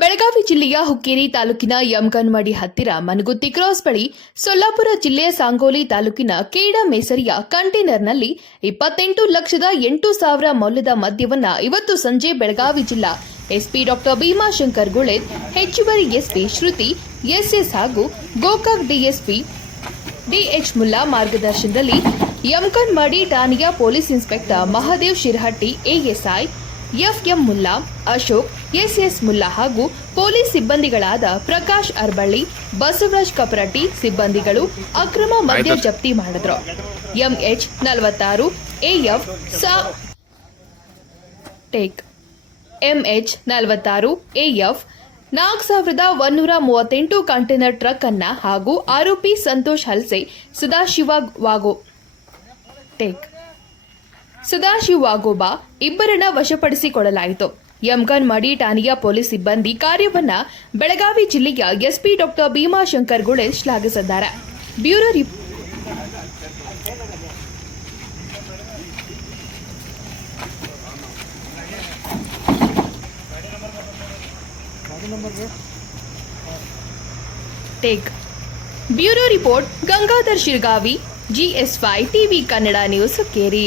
ಬೆಳಗಾವಿ ಜಿಲ್ಲೆಯ ಹುಕ್ಕೇರಿ ತಾಲೂಕಿನ ಯಮಗನ್ಮಡಿ ಹತ್ತಿರ ಮನಗುತ್ತಿ ಕ್ರಾಸ್ ಬಳಿ ಸೊಲ್ಲಾಪುರ ಜಿಲ್ಲೆಯ ಸಾಂಗೋಲಿ ತಾಲೂಕಿನ ಕೇಡ ಮೇಸರಿಯ ಕಂಟೈನರ್ನಲ್ಲಿ ಇಪ್ಪತ್ತೆಂಟು ಲಕ್ಷದ ಎಂಟು ಸಾವಿರ ಮೌಲ್ಯದ ಮದ್ಯವನ್ನು ಇವತ್ತು ಸಂಜೆ ಬೆಳಗಾವಿ ಜಿಲ್ಲಾ ಎಸ್ಪಿ ಡಾಕ್ಟರ್ ಭೀಮಾಶಂಕರ್ ಗುಳೇದ್ ಹೆಚ್ಚುವರಿ ಎಸ್ಪಿ ಶ್ರುತಿ, ಎಸ್ಎಸ್ ಹಾಗೂ ಗೋಕಾಕ್ ಡಿಎಸ್ಪಿ ಡಿಎಚ್ ಮುಲ್ಲಾ ಮಾರ್ಗದರ್ಶನದಲ್ಲಿ ಯಮಕನ್ಮಡಿ ಠಾಣೆಯ police inspector Mahadev Shirhatti, ASI FM Mulla Ashok SS Mulla ಹಾಗೂ ಪೊಲೀಸ್ ಸಿಬ್ಬಂದಿಗಳಾದ ಪ್ರಕಾಶ್ ಅರ್ಬಳ್ಳಿ ಬಸವರಾಜ್ ಕಪರಟಿ ಸಿಬ್ಬಂದಿಗಳು ಅಕ್ರಮ ಮದ್ಯ ಜಪ್ತಿ ಮಾಡಿದ್ರು. ಎಂಎಚ್ ನಲವತ್ತಾರು ಎಎಫ್ ಸಾ ಟೇಕ್. ಎಂಎಚ್ ನಲವತ್ತಾರು ಎಎಫ್ ನಾಲ್ಕು ಸಾವಿರದ ಒಂದೂರ ಮೂವತ್ತೆಂಟು ಕಂಟೈನರ್ ಟ್ರಕ್ ಅನ್ನ ಹಾಗೂ ಆರೋಪಿ ಸಂತೋಷ್ ಹಲ್ಸೆ ಸದಾಶಿವ ವಾಗೋ ಟೇಕ್. ಸದಾಶಿವ ವಾಗೋಬಾ ಇಬ್ಬರನ್ನ ವಶಪಡಿಸಿಕೊಳ್ಳಲಾಯಿತು. ಯಮ್ಗನ್ ಮಡಿ ಠಾಣೆಯ ಪೊಲೀಸ್ ಸಿಬ್ಬಂದಿ ಕಾರ್ಯವನ್ನ ಬೆಳಗಾವಿ ಜಿಲ್ಲೆಯ ಎಸ್ಪಿ ಡಾಕ್ಟರ್ ಭೀಮಾಶಂಕರ್ ಗುಳೆ ಶ್ಲಾಘಿಸಿದ್ದಾರೆ. Bureau take bureau report Gangadhar Shirgavi GS five TV Kannada news ಕೇರಿ.